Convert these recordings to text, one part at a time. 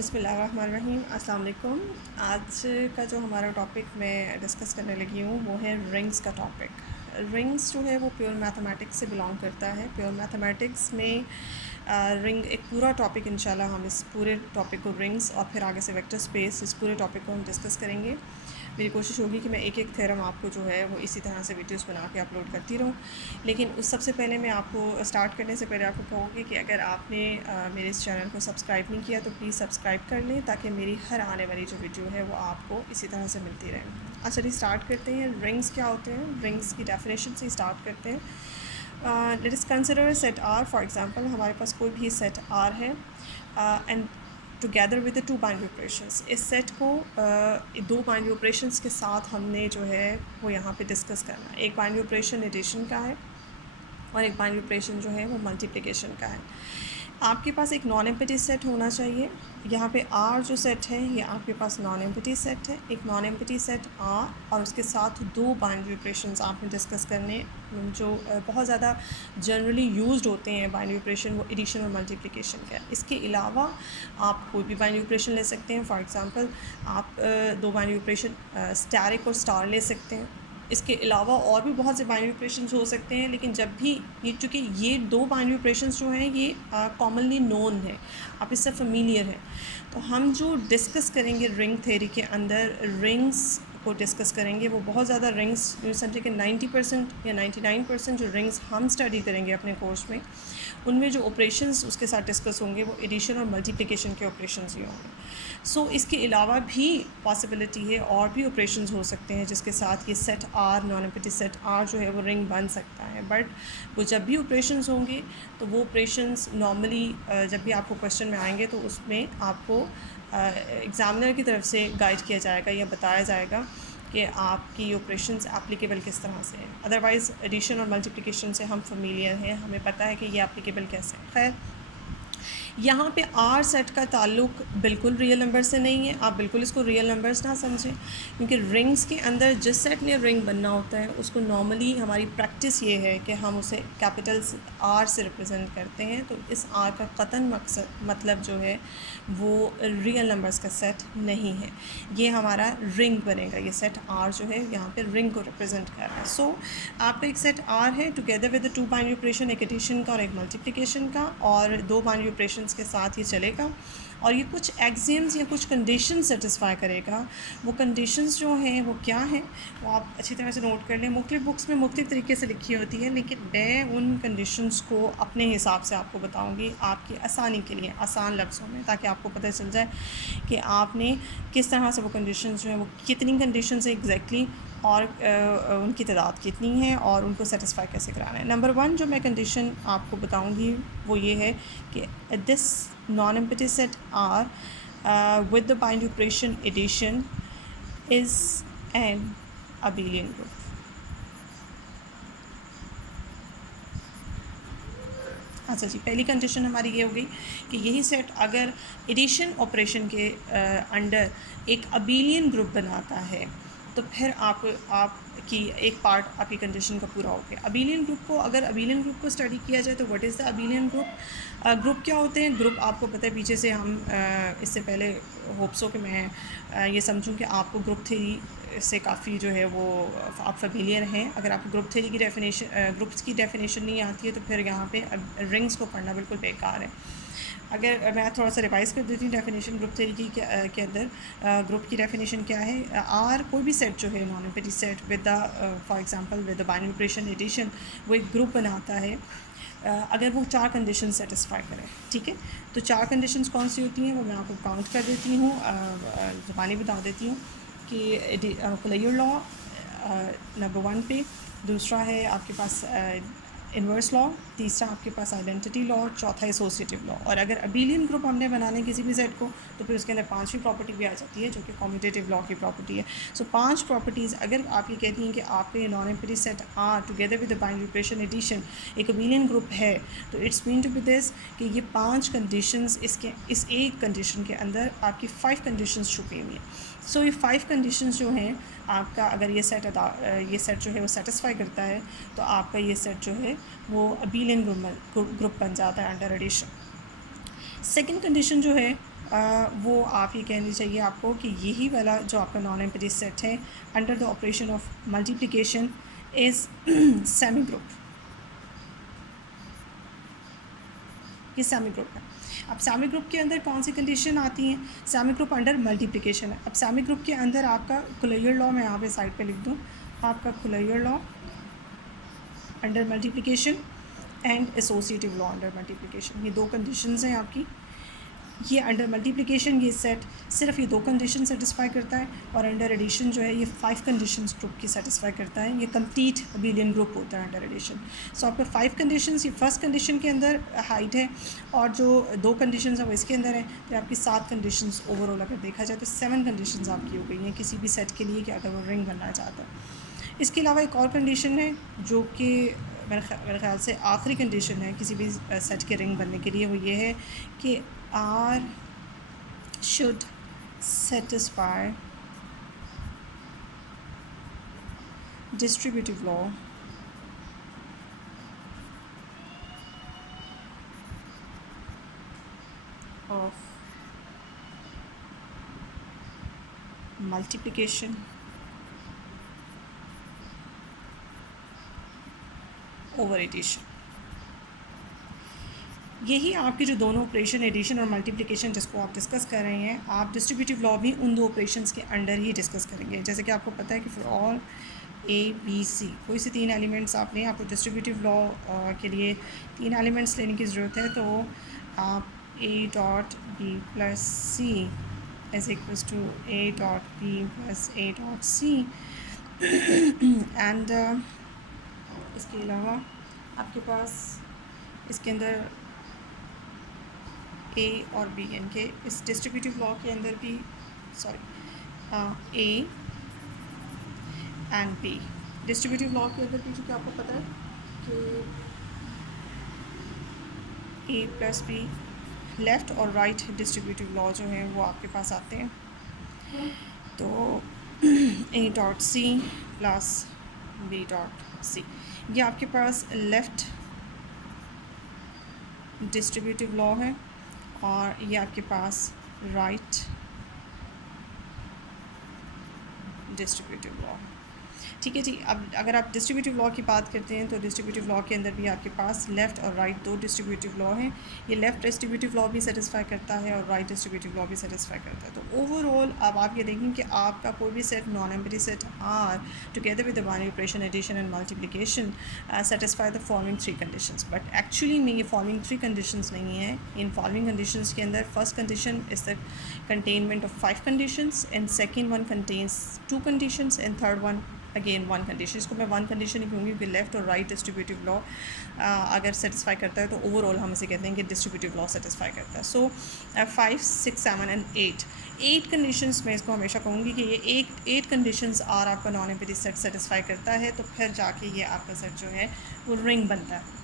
बिस्मिल्लाहिर्रहमानिर्रहीम। अस्सलाम वालेकुम। आज का जो हमारा टॉपिक मैं डिस्कस करने लगी हूँ वो है रिंग्स का टॉपिक। रिंग्स जो है वो प्योर मैथमेटिक्स से बिलोंग करता है। प्योर मैथमेटिक्स में रिंग एक पूरा टॉपिक इंशाल्लाह हम इस पूरे टॉपिक को रिंग्स और फिर आगे से वेक्टर स्पेस इस पूरे टॉपिक को हम डिस्कस करेंगे। मेरी कोशिश होगी कि मैं एक एक थ्योरम आपको जो है वो इसी तरह से वीडियोस बना के अपलोड करती रहूँ। लेकिन उस सबसे पहले मैं आपको स्टार्ट करने से पहले आपको कहूँगी कि अगर आपने मेरे इस चैनल को सब्सक्राइब नहीं किया तो प्लीज़ सब्सक्राइब कर लें ताकि मेरी हर आने वाली जो वीडियो है वो आपको इसी तरह से मिलती रहे। अच्छा, चलिए स्टार्ट करते हैं। रिंग्स क्या होते हैं, रिंग्स की डेफिनेशन से स्टार्ट करते हैं। Let us consider set R. For example हमारे पास कोई भी सेट आर है and together with the two binary operations. इस सेट को दो बाइनरी ऑपरेशंस के साथ हमने जो है वो यहाँ पे डिस्कस करना है। एक बाइनरी ऑपरेशन एडिशन का है और एक बाइनरी ऑपरेशन जो है वो मल्टीप्लिकेशन का है। आपके पास एक नॉन एम्प्टी सेट होना चाहिए। यहाँ पे आर जो सेट है ये आपके पास नॉन एम्प्टी सेट है। एक नॉन एम्प्टी सेट आर और उसके साथ दो बाइनरी ऑपरेशंस आपने डिस्कस करने जो बहुत ज़्यादा जनरली यूज्ड होते हैं बाइनरी ऑपरेशन, वो एडिशन और मल्टीप्लिकेशन का। इसके अलावा आप कोई भी बाइनरी ऑपरेशन ले सकते हैं। फॉर एग्जांपल आप दो बाइनरी ऑपरेशन स्टैरिक और स्टार ले सकते हैं। इसके अलावा और भी बहुत से बाइनरी ऑपरेशंस हो सकते हैं, लेकिन जब भी ये चूँकि ये दो बाइनरी ऑपरेशंस जो हैं ये कॉमनली नोन है, आप इससे फेमिलियर हैं, तो हम जो डिस्कस करेंगे रिंग थ्योरी के अंदर रिंग्स को डिस्कस करेंगे। वो बहुत ज़्यादा रिंग्स जो समझे कि 90% या 99% जो रिंग्स हम स्टडी करेंगे अपने कोर्स में, उनमें जो ऑपरेशंस उसके साथ डिस्कस होंगे वो एडिशन और मल्टीप्लिकेशन के ऑपरेशंस ही होंगे। सो इसके अलावा भी पॉसिबिलिटी है और भी ऑपरेशंस हो सकते हैं जिसके साथ ये set R, non empty set R जो है वो रिंग बन सकता है। बट वो जब भी ऑपरेशंस होंगे तो वो ऑपरेशंस नॉर्मली जब भी आपको क्वेश्चन में आएंगे तो उसमें आपको एग्ज़ामिनर की तरफ से गाइड किया जाएगा या बताया जाएगा कि आपकी ऑपरेशंस एप्लीकेबल किस तरह से हैं। अदरवाइज़ एडिशन और मल्टीप्लिकेशन से हम फेमिलियर हैं, हमें पता है कि ये एप्लीकेबल कैसे है। खैर, यहाँ पे आर सेट का ताल्लुक बिल्कुल रियल नंबर से नहीं है। आप बिल्कुल इसको रियल नंबर्स ना समझें, क्योंकि रिंग्स के अंदर जिस सेट में रिंग बनना होता है उसको नॉर्मली हमारी प्रैक्टिस ये है कि हम उसे कैपिटल्स आर से रिप्रेजेंट करते हैं। तो इस आर का कतन मकसद मतलब जो है वो रियल नंबर्स का सेट नहीं है। ये हमारा रिंग बनेगा। ये सेट आर जो है यहाँ पे रिंग को रिप्रेजेंट कर रहा है। सो आपका एक सेट आर है together with two binary operation, एक एडिशन का और एक मल्टीप्लिकेशन का, और दो बाइनरी ऑपरेशंस के साथ ये चलेगा और ये कुछ एक्सियम्स या कुछ कंडीशन सेटिस्फाई करेगा। वो कंडीशंस जो हैं वो क्या हैं वो आप अच्छी तरह से नोट कर लें। मुख्तलिफ बुक्स में मुख्तलिफ तरीके से लिखी होती है, लेकिन मैं उन कंडीशंस को अपने हिसाब से आपको बताऊंगी आपकी आसानी के लिए, आसान लफ्ज़ों में, ताकि आपको पता चल जाए कि आपने किस तरह से वो कंडीशंस जो हैं वो कितनी कंडीशंस है एग्जैक्टली और उनकी तादाद कितनी है और उनको सेटिस्फाई कैसे कराना है। नंबर 1 जो मैं कंडीशन आपको बताऊंगी वो ये है कि this non empty set R with the binary operation addition is an abelian group. अच्छा जी, पहली कंडीशन हमारी ये हो गई कि यही सेट अगर एडिशन ऑपरेशन के अंडर एक अबेलियन ग्रुप बनाता है तो फिर आपकी एक पार्ट आपकी कंडीशन का पूरा हो गया। अबेलियन ग्रुप को, अगर अबेलियन ग्रुप को स्टडी किया जाए तो what is the abelian group? Group क्या होते हैं? ग्रुप आपको पता है, पीछे से हम इससे पहले होप्स हो कि मैं ये समझूं कि आपको ग्रुप थ्योरी से काफ़ी जो है वो आप फेमिलियर हैं। अगर आपको ग्रुप थ्योरी की डेफिनेशन, ग्रुप्स की डेफिनेशन नहीं आती है तो फिर यहाँ पे रिंग्स को पढ़ना बिल्कुल बेकार है। अगर मैं थोड़ा सा रिवाइज़ कर देती हूँ डेफिनेशन ग्रुप थ्योरी की के अंदर, ग्रुप की डेफिनेशन क्या है? आर कोई भी सेट जो है non empty set with the for example with the binary operation addition, वो एक ग्रुप बनाता है अगर वो 4 कंडीशन सेटिस्फाई करें। ठीक है, तो 4 कंडीशंस कौन सी होती हैं वो मैं आपको काउंट कर देती हूँ, ज़बानी बता देती हूँ कि कुलैयर लॉ नंबर 1 पे, दूसरा है आपके पास इन्वर्स लॉ, तीसरा आपके पास आइडेंटिटी लॉ, चौथा एसोसिएटिव लॉ। और अगर अबेलियन ग्रुप हमने बनाना है किसी भी सेट को तो फिर उसके अंदर 5वीं प्रॉपर्टी भी आ जाती है जो कि कम्यूटेटिव लॉ की प्रॉपर्टी है। सो 5 प्रॉपर्टीज़ अगर आप ये कहती हैं कि आपके non empty set R together with the binary operation addition एक अबेलियन ग्रुप है, तो it's mean to be this कि ये 5 कंडीशंस इसके इस एक कंडीशन के अंदर आपकी 5 कंडीशंस छुपी हुई हैं। सो ये 5 कंडीशंस जो हैं आपका, अगर ये सेट जो है वो सेटिस्फाई करता है तो आपका ये सेट जो है वो अबेलियन ग्रुप बन जाता है अंडर एडिशन। सेकंड कंडीशन जो है वो आप ये कहनी चाहिए आपको कि यही वाला जो आपका नॉन एम्प्टी सेट है under the operation of multiplication is semi group, ये सेमी ग्रुप है। अब सेमी ग्रुप के अंदर कौन सी कंडीशन आती हैं? सेमी ग्रुप अंडर मल्टीप्लिकेशन है। अब सेमी ग्रुप के अंदर आपका कुलैयर लॉ मैं यहाँ पे साइड पे लिख दूँ, आपका कुलैयर law under multiplication and associative law under multiplication, ये दो कंडीशंस हैं आपकी। ये अंडर मल्टीप्लिकेशन ये सेट सिर्फ ये दो कंडीशन सेटिस्फाई करता है, और अंडर एडिशन जो है ये 5 कंडीशंस ग्रुप की सेटिस्फाई करता है। ये कंप्लीट अबेलियन ग्रुप होता है अंडर एडिशन। सो आपका 5 कंडीशंस, ये फर्स्ट कंडीशन के अंदर हाइट है, और जो दो कंडीशंस हैं वो इसके अंदर है, तो आपकी 7 कंडीशंस ओवरऑल अगर देखा जाए तो 7 कंडीशंस आपकी हो गई हैं किसी भी सेट के लिए कि अगर वो रिंग बनना चाहता है। इसके अलावा एक और कंडीशन है जो कि मेरे ख़्याल से आखिरी कंडीशन है किसी भी सेट के रिंग बनने के लिए, वो ये है कि R should satisfy distributive law of multiplication over addition। यही आपके जो दोनों ऑपरेशन एडिशन और मल्टीप्लिकेशन जिसको आप डिस्कस कर रहे हैं, आप डिस्ट्रीब्यूटिव लॉ भी उन दो ऑपरेशंस के अंडर ही डिस्कस करेंगे। जैसे कि आपको पता है कि for all a b c कोई से 3 एलिमेंट्स आपने, आपको डिस्ट्रीब्यूटिव लॉ के लिए 3 एलिमेंट्स लेने की ज़रूरत है, तो आप a dot b plus c is equals to a dot b plus a dot c, and इसके अलावा आपके पास इसके अंदर ए और बी, इनके इस डिस्ट्रीब्यूटिव लॉ के अंदर भी a and b distributive law के अंदर भी, चूँकि आपको पता है कि ए प्लस बी लेफ़्ट और राइट डिस्ट्रीब्यूटिव लॉ जो हैं वो आपके पास आते हैं। तो a dot c plus b dot c, ये आपके पास लेफ़्ट डिस्ट्रीब्यूटिव लॉ है, और ये आपके पास राइट डिस्ट्रीब्यूटिव लॉ। ठीक है जी। अब अगर आप डिस्ट्रीब्यूटिव लॉ की बात करते हैं तो डिस्ट्रीब्यूटिव लॉ के अंदर भी आपके पास लेफ़्ट और राइट दो डिस्ट्रीब्यूटिव लॉ हैं। ये लेफ़्ट डिस्ट्रीब्यूटिव लॉ भी सेटिस्फाई करता है और राइट डिस्ट्रीब्यूटिव लॉ भी सेटिस्फाई करता है। तो ओवरऑल अब आप ये देखें कि आपका कोई भी set non empty set R together with the binary operation addition and multiplication satisfy the following 3 conditions, but actually में ये फॉलोइंग 3 कंडीशंस नहीं है। इन फॉलोइंग कंडीशंस के अंदर first condition is the containment of 5 conditions, and second one contains 2 conditions, and third one again 1 condition. इसको मैं 1 condition ही कहूँगी कि लेफ़्ट और राइट डिस्ट्रीब्यूटिव लॉ अगर सेटिस्फाई करता है तो ओवरऑल हम इसे कहते हैं कि डिस्ट्रीब्यूटिव लॉ सेटिस्फाई करता है। सो 5, 6, 7 एंड 8 कंडीशंस में इसको हमेशा कहूँगी कि ये 8 कंडीशंस आर आपका नॉन एम्प्टी सेट सेटिस्फाई करता है, तो फिर जाके ये आपका सेट जो है वो रिंग बनता है।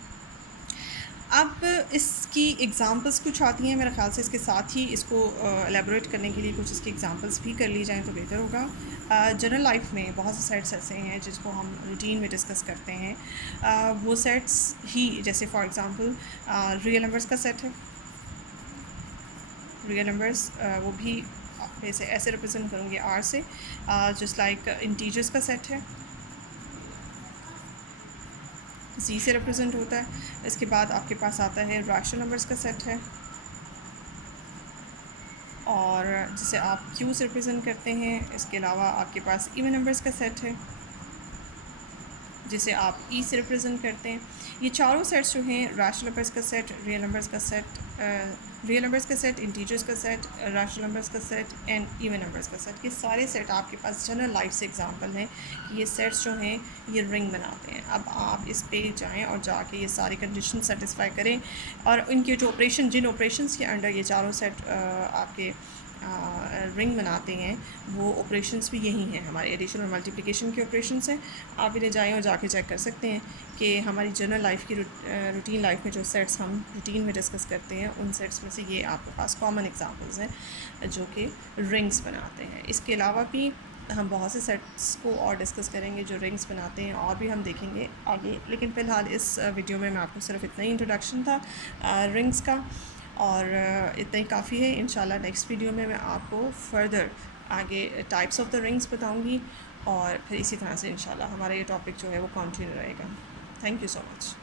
अब इसकी एग्ज़ाम्पल्स कुछ आती हैं, मेरे ख़्याल से इसके साथ ही इसको एलेबोरेट करने के लिए कुछ इसकी एग्ज़ाम्पल्स भी कर ली जाएँ तो बेहतर होगा। जनरल लाइफ में बहुत से सेट्स ऐसे हैं जिसको हम रूटीन में डिस्कस करते हैं। वो सेट्स ही जैसे फॉर एग्ज़ाम्पल रियल नंबर्स का सेट है। रियल नंबर्स वो भी ऐसे रिप्रेजेंट करूँगी आर से, जस्ट लाइक इंटीजर्स का सेट है, सी से रिप्रेजेंट होता है। इसके बाद आपके पास आता है रैशनल नंबर्स का सेट है, और जिसे आप क्यू से रिप्रेजेंट करते हैं। इसके अलावा आपके पास इवन नंबर्स का सेट है जिसे आप ई से रिप्रेजेंट करते हैं। ये चारों सेट्स जो हैं, रैशनल नंबर्स का सेट, रियल नंबर्स का सेट, इंटीजर्स का सेट, रैशनल नंबर्स का सेट एंड इवन नंबर्स का सेट, ये सारे सेट आपके पास जनरल लाइफ से एग्जांपल हैं कि ये सेट्स जो हैं ये रिंग बनाते हैं। अब आप इस पे जाएं और जाके ये सारी कंडीशन सेटिस्फाई करें, और इनके जो ऑपरेशन, जिन ऑपरेशंस के अंडर ये चारों सेट आपके रिंग बनाते हैं, वो ऑपरेशंस भी यही हैं, हमारे एडिशन और मल्टीप्लिकेशन के ऑपरेशंस हैं। आप इन्हें जाएँ और जाके चेक कर सकते हैं कि हमारी जनरल लाइफ की रूटीन लाइफ में जो सेट्स हम रूटीन में डिस्कस करते हैं, उन सेट्स में से ये आपके पास कॉमन एग्जांपल्स हैं जो कि रिंग्स बनाते हैं। इसके अलावा भी हम बहुत से सेट्स को और डिस्कस करेंगे जो रिंग्स बनाते हैं, और भी हम देखेंगे आगे, लेकिन फ़िलहाल इस वीडियो में मैं आपको सिर्फ इतना ही इंट्रोडक्शन था रिंग्स का। और इतना ही काफ़ी है। इंशाल्लाह नेक्स्ट वीडियो में मैं आपको फर्दर आगे टाइप्स ऑफ द रिंग्स बताऊंगी और फिर इसी तरह से इंशाल्लाह हमारा ये टॉपिक जो है वो कंटिन्यू रहेगा। Thank you so much.